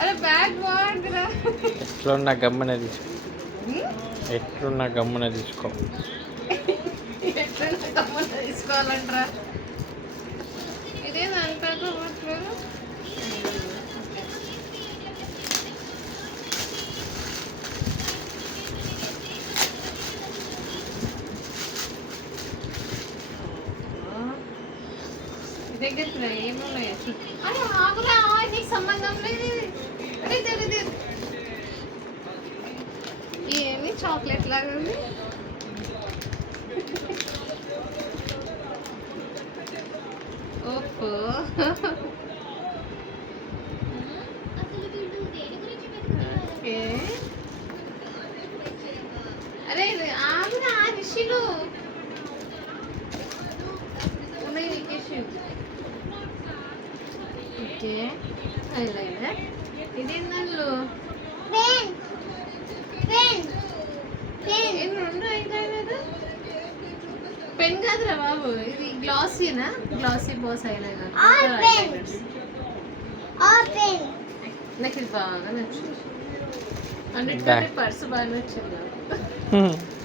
అరే బ్యాగ్ బాగుందిరా. ఎట్లున్నా గమ్మున తీసుకో, ఎట్లున్నా గమ్మున తీసుకో. ఎట్లున్నా గమ్మున తీసుకోవాలంటరా. ఇదేం అంటారు దగ్గర ఏమున్నాయి. అరే ఆగురా, నీకు సంబంధం లేదు. అరే తెలియదు ఏమి చాక్లెట్ లాగా ఉంది. ఓహో ఓకే. అరే ఆగురా రిషిలు ఉన్నాయి వికేష్. Okay highlight. ఇదేం దానిలో రెండు అయిపోయలేదు. పెన్ కాదురా బాబు, ఇది గ్లాసీనా? Glossy boss highlighter. నాకు ఇది బాగా నచ్చింది. అన్నిటికంటే పర్సు బాగా నచ్చింది నాకు.